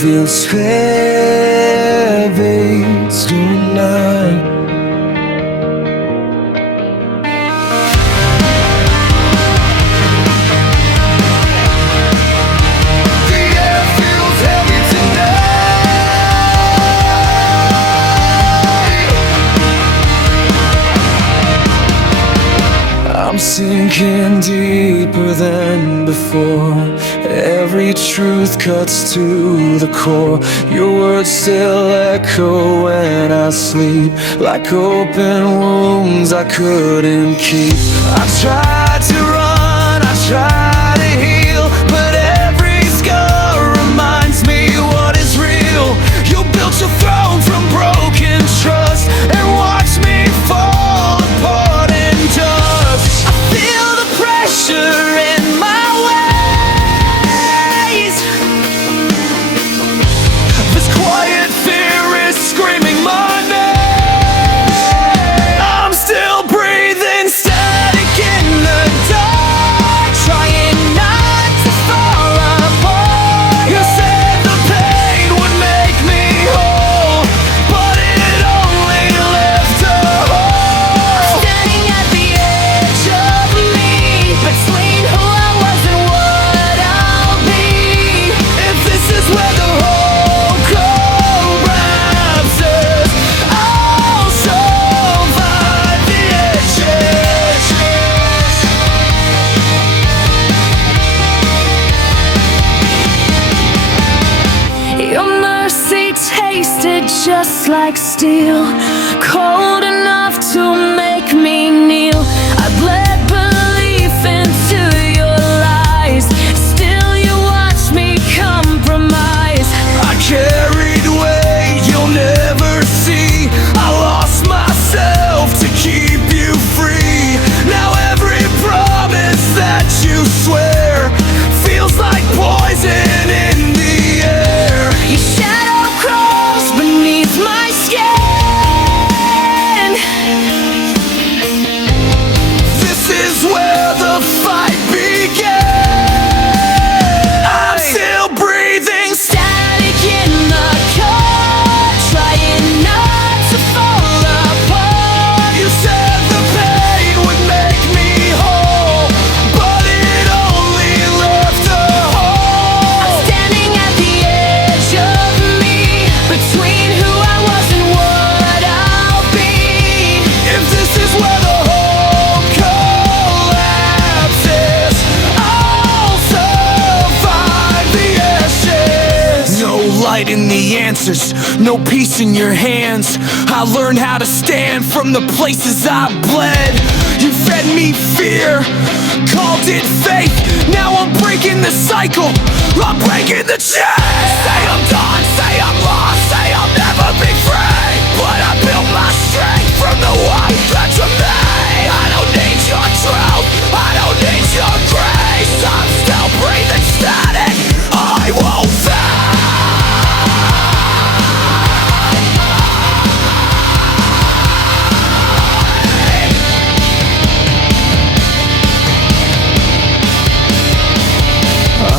feels heavy tonight. The air feels heavy tonight. I'm sinking deeper than before. Every truth cuts to the core. Your words still echo when I sleep, like open wounds I couldn't keep. I tried to run, I tried to heal, but every scar reminds me what is real. You built your throne from broken trust and watched me fall apart in dust. I feel the pressure in my ways. This quiet fear is screaming my name. I'm still breathing static in the dark, trying not to fall apart. You said the pain would make me whole, but it only left a hole. Standing at the edge of me, between who I was and what I'll be. If this is where the whole collapses, I'll survive the edges. Your mercy tasted just like steel, cold enough to make me kneel. I bled belief into your lies, still you watch me compromise. I carried weight you'll never see. I lost myself to keep you free. Now every promise that you swear feels like poison in the air. Your shadow crawls beneath my skin. This is where the fight began. I'm still breathing static in the car, trying not to fall apart. You said the pain would make me whole, but it only left a hole. I'm standing at the edge of me, between who I was and what I'll be. If this is where the whole collapses, I'll survive the ashes. No light in the answers, no peace in your hands. I learned how to stand from the places I bled. You fed me fear, called it faith. Now I'm breaking the cycle, I'm breaking the chain. Say I'm done, say I'm lost, say I'll never be free, but I built my strength from the weight that you made. I don't need your truth, I don't need your grace. I'm still breathing static, I won't fade.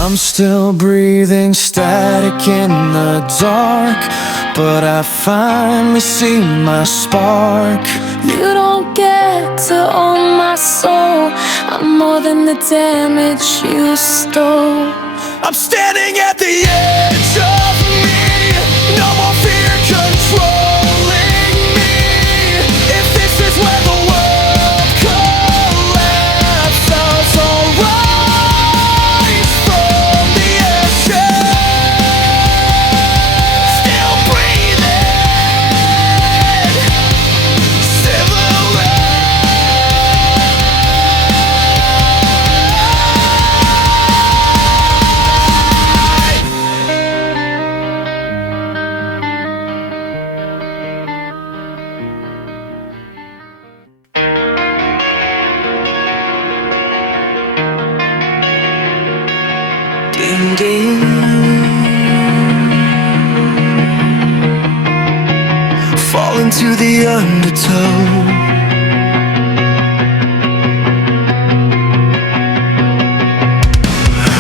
I'm still breathing static in the dark, but I finally see my spark. You don't get to own my soul. I'm more than the damage you stole. I'm standing at the edge of me, no more fear controlling me. If this is where the world collapses, I'll rise from the ashes. Still breathing, ding ding. Fall into the undertow.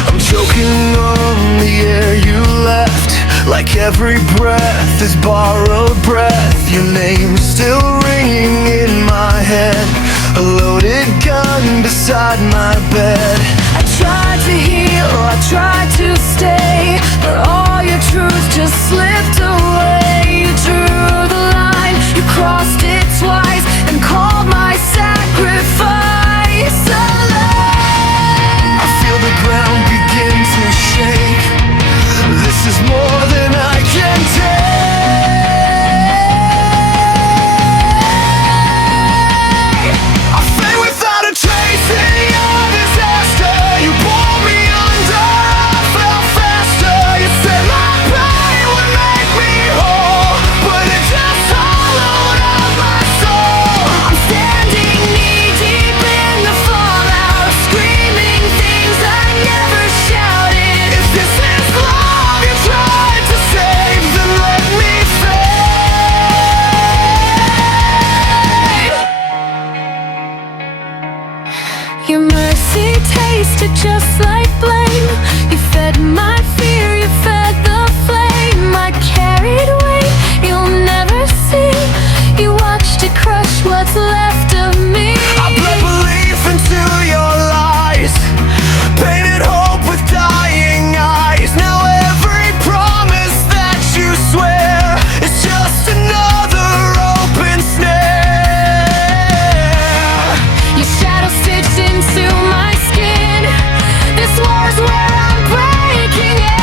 I'm choking on the air you left, Like every breath is borrowed breath. Your name's still ringing in my head. A loaded gun beside my bed. I tried to heal, I tried to stay, but all your truth just slipped away. You drew the line, you crossed it twice, and called my sacrifice a lie. I feel the ground begin to shake. This is more than I can take. I fade without a trace in your disaster. You pulled me under, I fell faster. You said my pain would make me whole, but it just hollowed out my soul. I'm standing knee deep in the fallout, screaming things I never shouted. If this is love you tried to save, then let me fade. Your mercy tasted just like blame. You fed my fear, you fed the flame. I carried weight you'll never see. You watched it crush what's left of me. I bled belief into your lies, painted hope with dying eyes. Now every promise that you swear is just another open snare. Your shadow stitched into my skin. This war's where I'm breaking it.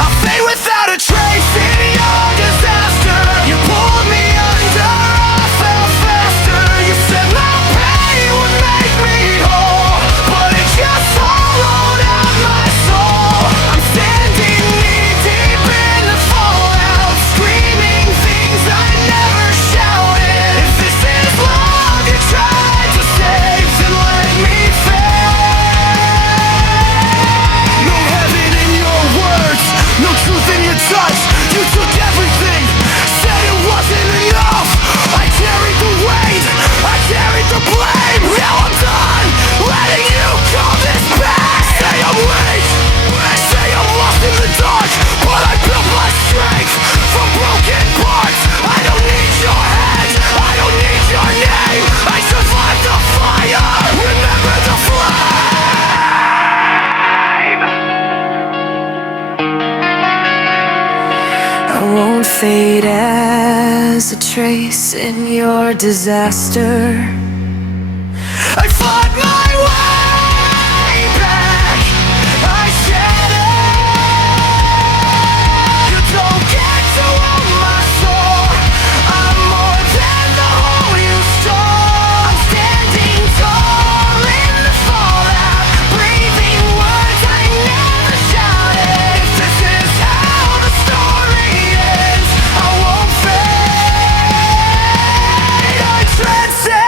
I fade without a trace in your disaster. You pulled me under, I fell faster. You said my pain would make me whole, but it just hollowed out my soul. I'm standing knee deep in the fallout, screaming things I never shouted. If this is love you tried to save, then let me fade. No heaven in your words, no truth in your touch. You took everything, said it wasn't enough. I carried the weight, I carried the blame. Now I'm done letting you call this back. Say I'm weak, say I'm lost in the dark, but I built my strength from broken parts. I don't need your head, I don't need your name. I survived the fire, remember the flame. I won't fade as a trace in your disaster. I fought my way back, I shattered. You don't get to own my soul, I'm more than the hole you stole. I'm standing tall in the fallout, breathing words I never shouted. If this is how the story ends, I won't fade, I transcend.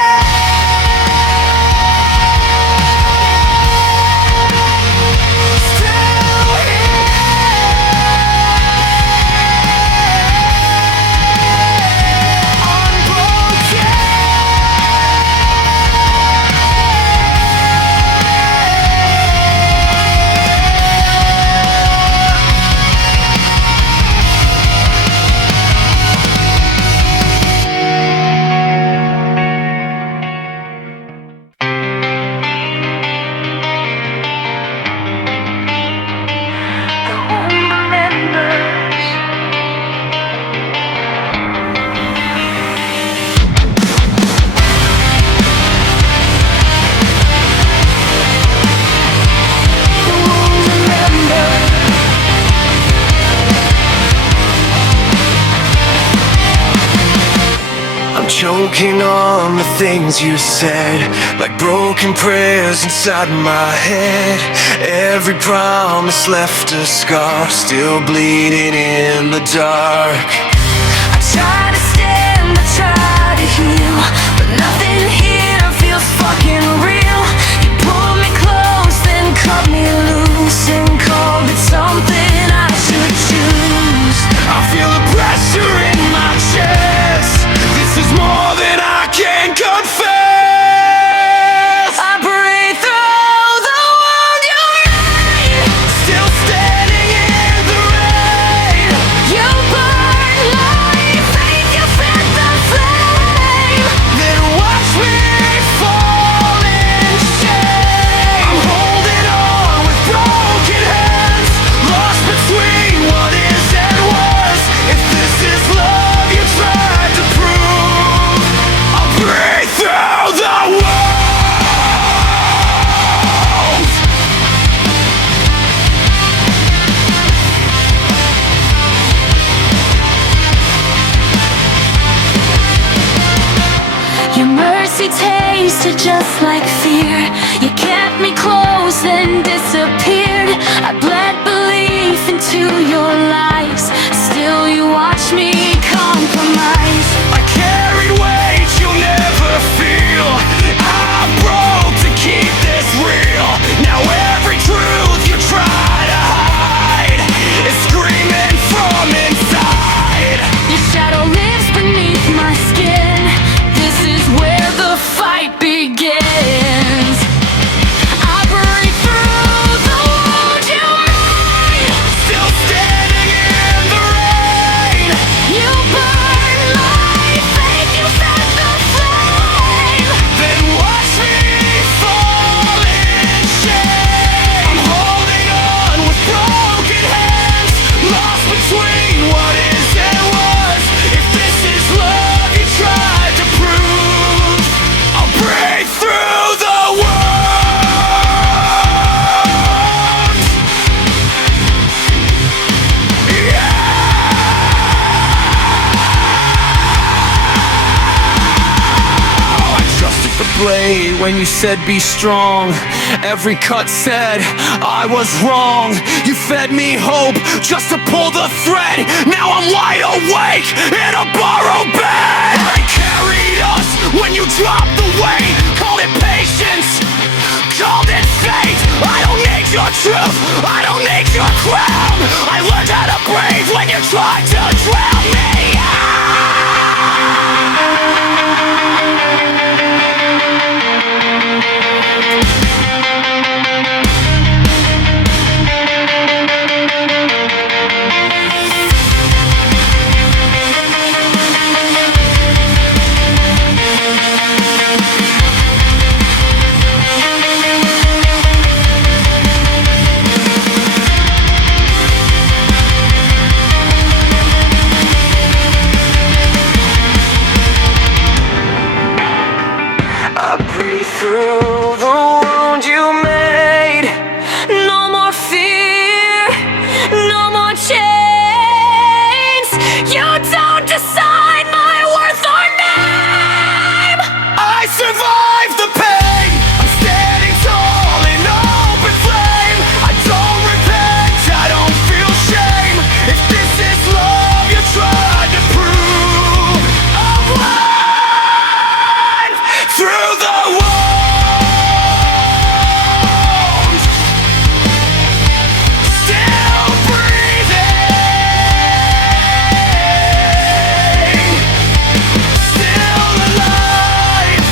Choking on the things you said, like broken prayers inside my head. Every promise left a scar, still bleeding in the dark. I try to stand, I try to heal, but nothing here feels fucking real. You pulled me close, then cut me loose, and called it something I should choose. I feel the pressure in my chest. This is more than I can confess. I breathe through the world tasted just like fear. You kept me close then disappeared. I bled belief into your lies. Still you watch me compromise. I carried weight you'll never feel. I broke to keep this real. Now every truth you try to hide is screaming from inside. Your shadow lives beneath my skin. This is where the fight begins. I break through the wound you made. Still standing in the rain. You burn my faith, you fed the flame. Then watch me fall in shame. I'm holding on with broken hands, lost between what is and was. If this is love you tried to prove, I'll break through the wound. I trusted the blade when you said be strong. Every cut said I was wrong. You fed me hope just to pull the thread. Now I'm wide awake in a borrowed bed. I carried us when you dropped the weight. Called it patience, called it fate. I don't need your truth, I don't need your crown. I learned how to breathe when you tried to drown me out. I breathe through the wound you made. No more fear, no more chains. You don't decide my worth or name. I survived the pain. I'm standing tall in open flame. I don't repent, I don't feel shame. If this is love you tried to prove, I'm alive through the wound. Still breathing, still alive.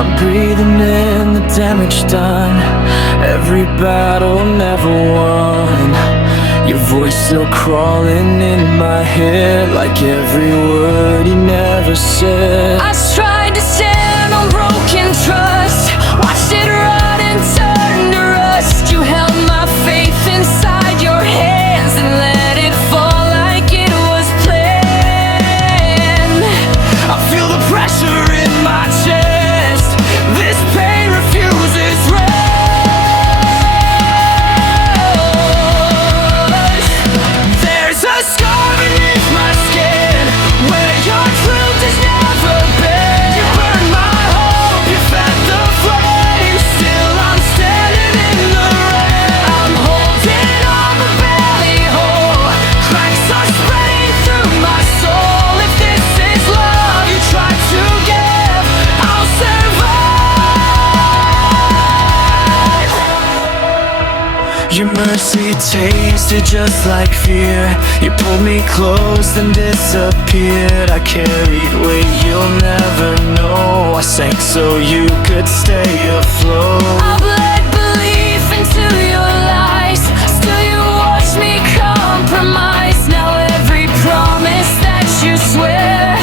I'm breathing in the damage done. Every battle never won. Your voice still crawling in my head, like every word you never said. I tried to stand on broken trust, watched it rot and turn to rust. You held my faith inside your hands and let it fall like it was planned. I feel the pressure in my chest. This pain refuses rest. There's a scar beneath my skin where your truth has never been. You burned my hope, you fed the flame. Still I'm standing in the rain. I'm holding on the belly hole. Cracks are spreading through my soul. If this is love you try to give, I'll survive. Your mercy tasted just like fear. You pulled me close then disappeared. I carried weight you'll never know. I sank so you could stay afloat. I bled belief into your lies. Still you watch me compromise. Now every promise that you swear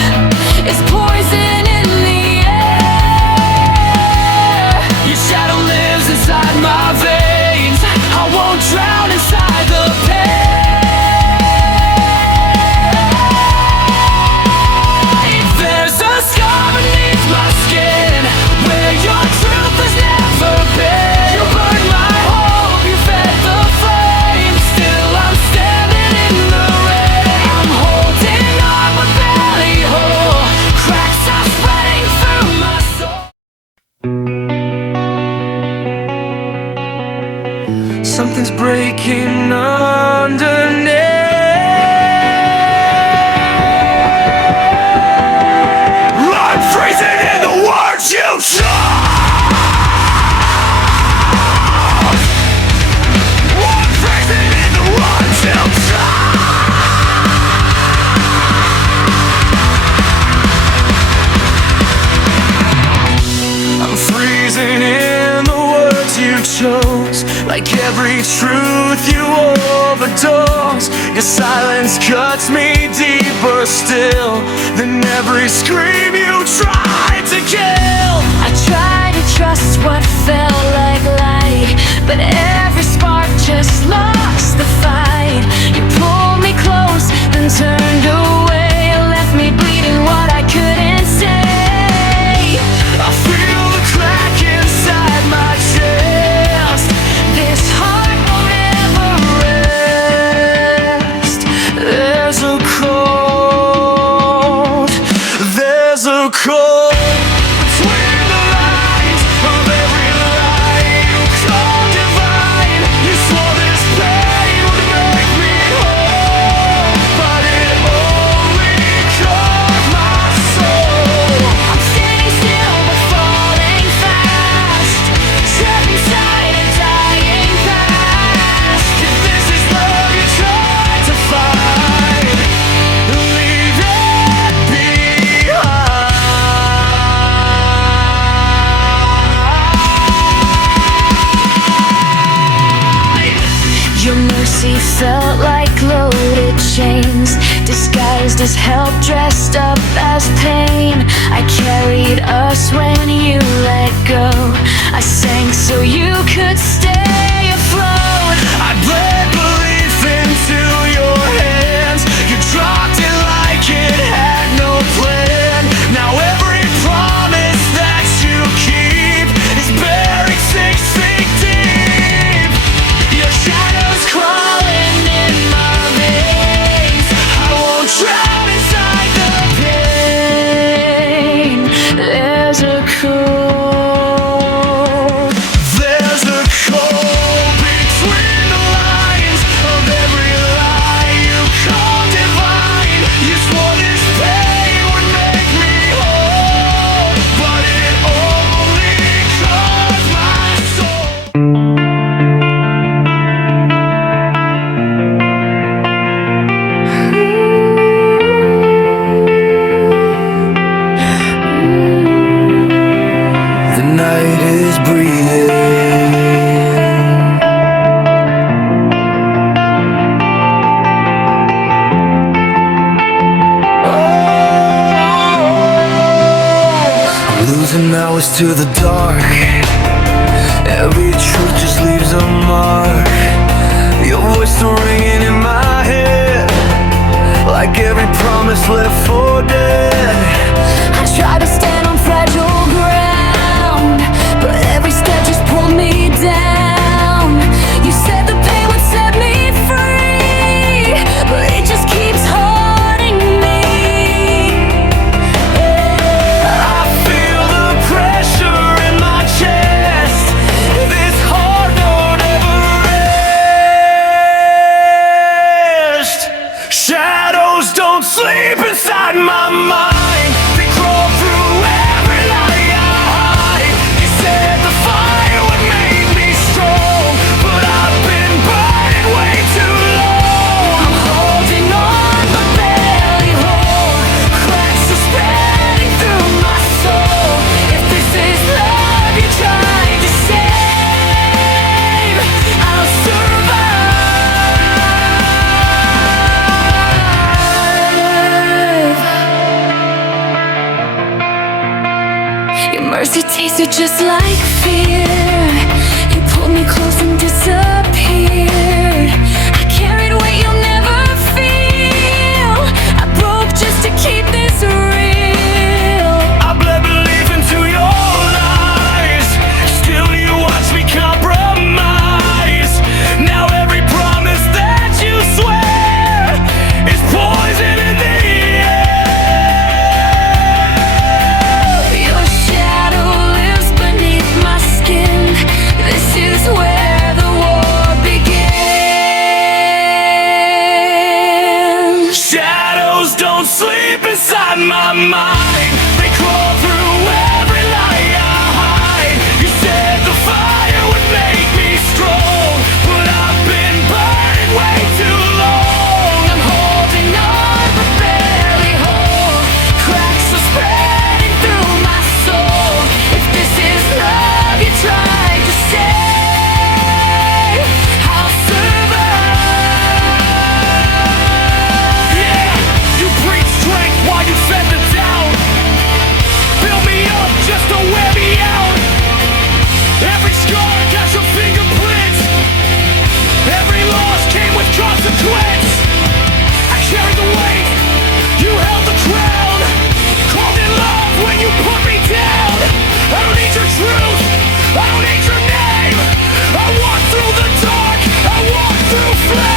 is poison in the air. Your shadow lives inside my veins. I won't drown inside the pain. There's a scar beneath my skin where your truth has never been. You burned my hope, you fed the flame. Still I'm standing in the rain. I'm holding on but barely whole. Cracks are spreading through my soul. Something's breaking underneath. I'm freezing in the words you chose. I'm freezing in the words you chose. I'm freezing in the words you chose. Like every truth you overdose. Your silence cuts me deeper still than every scream you tried to kill. I try to trust what felt like light, but every spark just lost the fight. You pulled me close, then turned away. Left me bleeding what I couldn't say. I feel the crack inside my chest. This heart won't ever rest. There's a cold between the lines of every lie you call divine. You swore this pain would make me whole, but it only carved my soul. I'm standing still but falling fast, trapped inside a dying past. If this is love you tried to find, leave it behind. Your mercy felt like loaded chains, disguised as help, dressed up as pain. I carried us when you let go. I sank so you could stay afloat. I bled belief into your hands. You dropped it like it had no plan. Now every promise that you keep is buried 6 feet deep. Your shadows crawling in my veins. I won't drown inside the pain. There's a cold between the lines of every lie you call divine. You swore this pain would make me whole, but it only caused my soul. The night is breathing. Losing hours to the dark. Every truth just leaves a mark. Your voice still ringing in my head, like every promise left for dead. I try to stand on fragile ground, but every step just pulled me down. You said the pain would set me free, but it just keeps hurting me. I feel the pressure in my chest. This heart won't ever rest. Shadows don't sleep inside my mind. They crawl through Mercy tasted just like fear. You pulled me close and disappeared. I carried weight you'll never feel. I broke just to keep this real. I bled belief into your lies. Still you watch me compromise. Now every promise that you swear is poison in the air. Your shadow lives beneath my skin. This is where the war begins. Shadows don't sleep inside my mind. They crawl through every lie I hide. You said the fire would make me strong, but I've been burning way too long. I'm holding on but barely whole. Cracks are spreading through my soul. If this is love you tried to say, I'll survive. Yeah, you preach strength while you fed the doubt. Build me up just to wear me out. Every scar got your fingerprints. Every loss came with consequence. I carried the weight, you held the crown. Called in love when you put me down. I don't need your truth, I don't need your name. I walk through the dark, I walk through flame.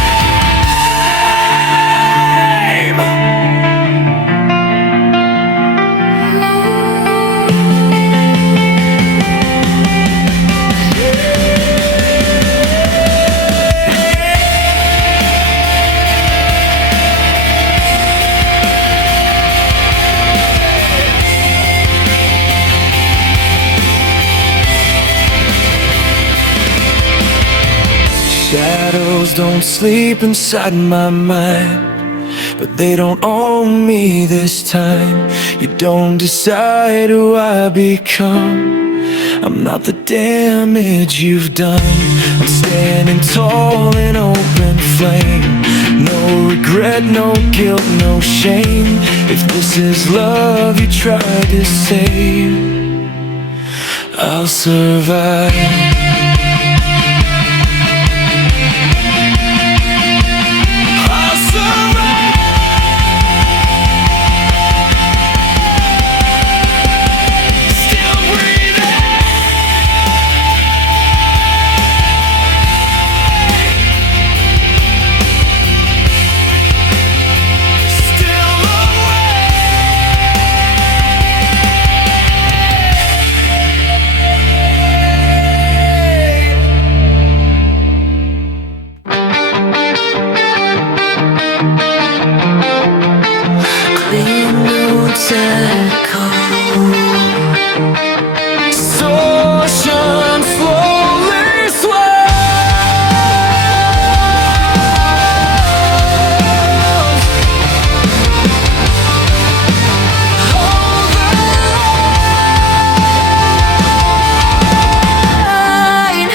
Shadows don't sleep inside my mind, but they don't own me this time. You don't decide who I become. I'm not the damage you've done. I'm standing tall in open flame. No regret, no guilt, no shame. If this is love you try to save, I'll survive. Distortion slowly swells. Hold the line.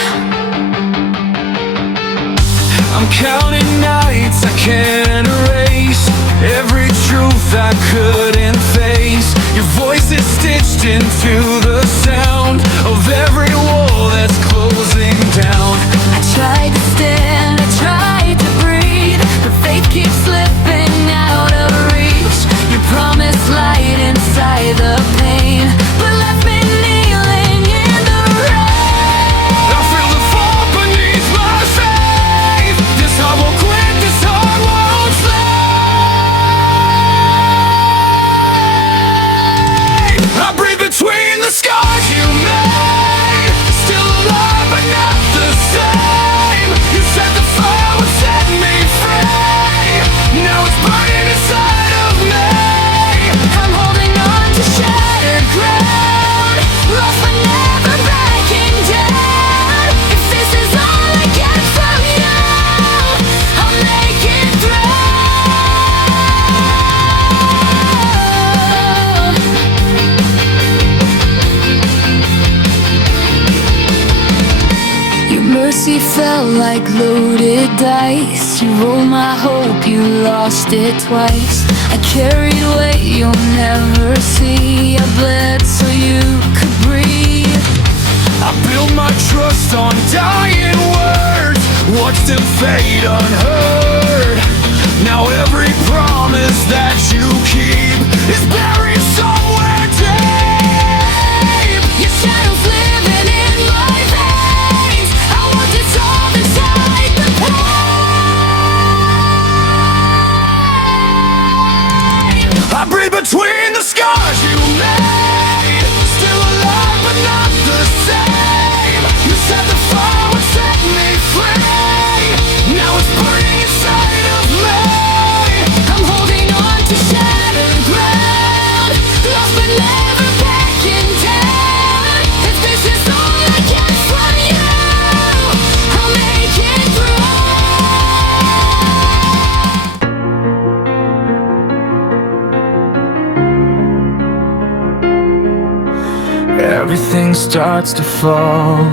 I'm counting nights I can't erase. Every truth I couldn't face. Your voice is stitched into the sound of every wall that's closing down. I tried to stand, I tried to breathe, but faith keeps slipping out of reach. You promised light inside the pain, but left me kneeling in the rain. I feel the fall beneath my faith. This heart won't quit, this heart won't slay. I breathe between the scars you made. Still alive but not the same. You said the fire would set me free. Now it's burning inside of me. I'm holding on to shattered ground, lost but never backing down. If this is all I get from you, I'll make it through. Your mercy felt like loaded dice. You rolled my hope, you lost it twice. I carried weight you'll never see. I bled so you could breathe. unheard. Now every promise that you keep is buried somewhere deep. Your shadow's living in my veins. I want to dissolve inside the pain. I breathe between the scars you made. Still alive but not the same. You said the fire would set me free. Now it's burning inside of me. I'm holding on to shattered ground, lost but never backing down. If this is all I get from you, I'll make it through. Everything starts to fall.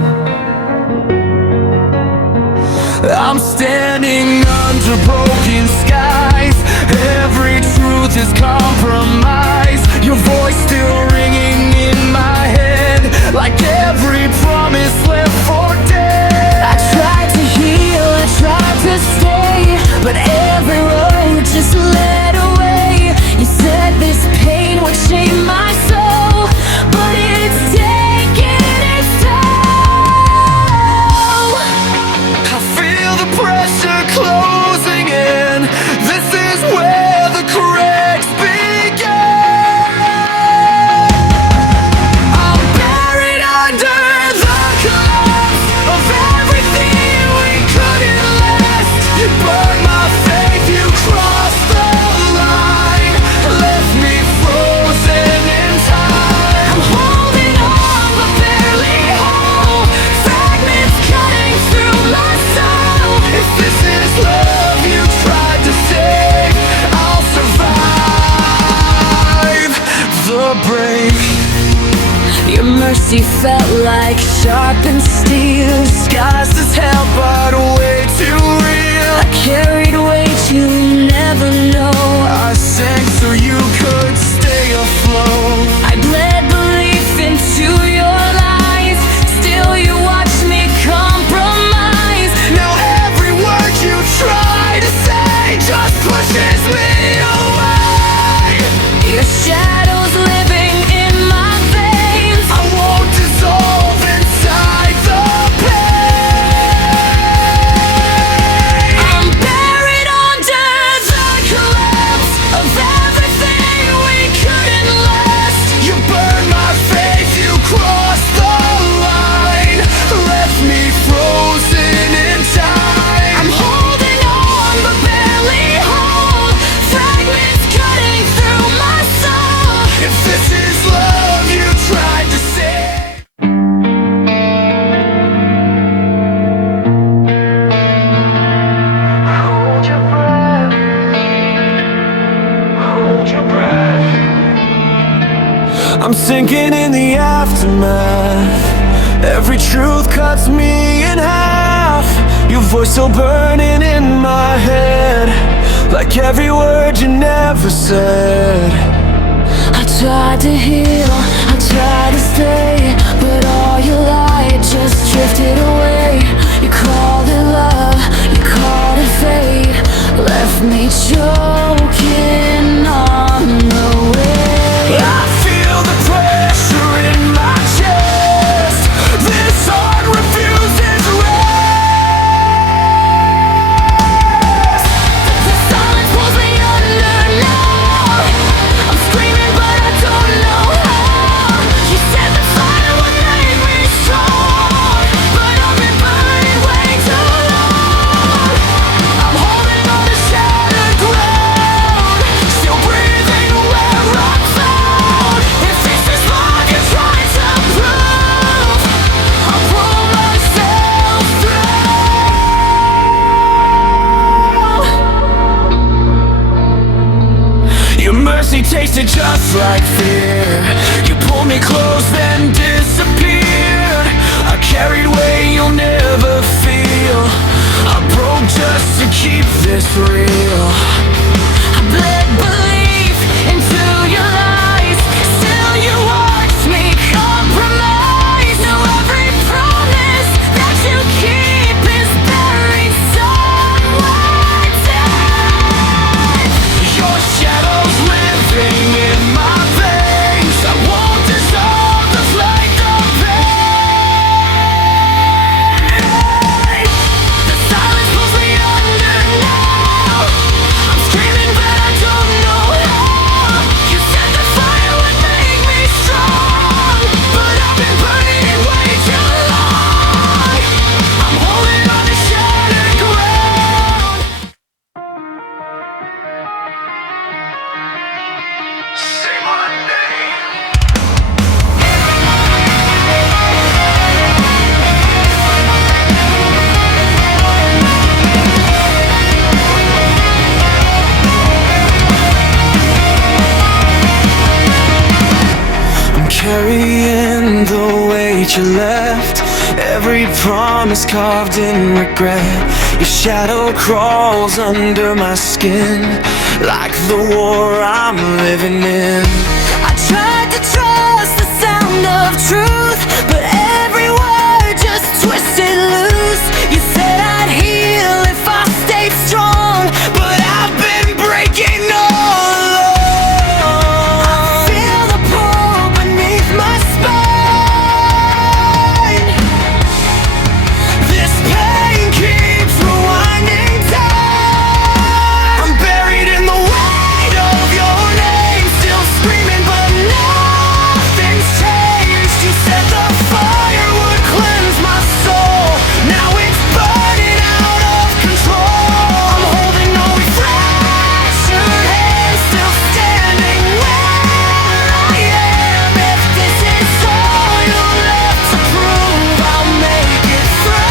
I'm standing under broken skies. Every truth is compromised. Your voice still ringing in my head, like every promise left for dead. I tried to heal, I tried to stay, but every road just led away. You said this pain would shape my soul, but it's taking its toll. I feel the pressure closing in. This is where the cracks begin. I'm buried under the collapse of everything we couldn't last. You burned my faith, you crossed the line, left me frozen in time. I'm holding on but barely whole, fragments cutting through my soul. If this is love you tried to save, I'll survive the break. Your mercy felt like sharpened steel, Disguised as hell but way too real. I carried weight you never know. I sank so you could stay afloat. I bled belief into your lies, still you watch me compromise. Now every word you try to say just pushes me away. Your shadow's living in my veins. I won't dissolve inside the pain. I'm buried under the collapse of everything we couldn't last. You burned my faith, you crossed the line, left me frozen in time. I'm holding on but barely whole, fragments cutting through my soul. If this is love you tried to say. Hold your breath. Hold your breath. I'm sinking in the aftermath. Every truth cuts me in half. Your voice still burning in my head, like every word you never said. I tried to heal, I tried to stay, but all your light just drifted away. You called it love, you called it fate, left me choking on the way. I feel the pressure in my chest. This heart refuses rest. The silence pulls me under now. I'm screaming but I don't know how. You said the fire would make me strong, but I've been burning way too long. I'm holding on to shattered ground, still breathing where I'm found. If this is love you're trying to prove, I'll pull myself through. Your mercy tasted just like fear. You pulled me close then disappeared. I carried weight you'll never feel. I broke just to keep this real. I bled belief into your lies, still you watch me compromise. Now every promise that you keep is buried somewhere. burying the weight you left, every promise carved in regret. Your shadow crawls under my skin, like the war I'm living in. I tried to trust the sound of truth, but every word just twisted loose. You said I'd heal if I stayed strong, but I've been breaking all along. I feel the pull beneath my spine. This pain keeps rewinding time. I'm buried in the weight of your name, still screaming, but nothing's changed. You said the fire would cleanse my soul, now it's burning out of control. I'm holding no fractured hands, still standing where I am. If this is all you're left to prove, I'll make it through.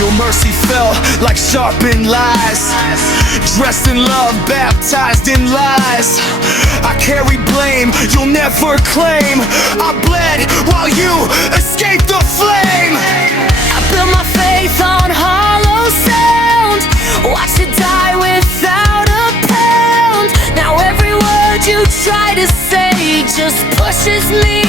Your mercy fell like sharpened lies, dressed in love, baptized in lies. I carry blame you'll never claim. I bled while you escaped the flame. I built my faith on hollow sound, watched it die without a pound. Now every word you try to say just pushes me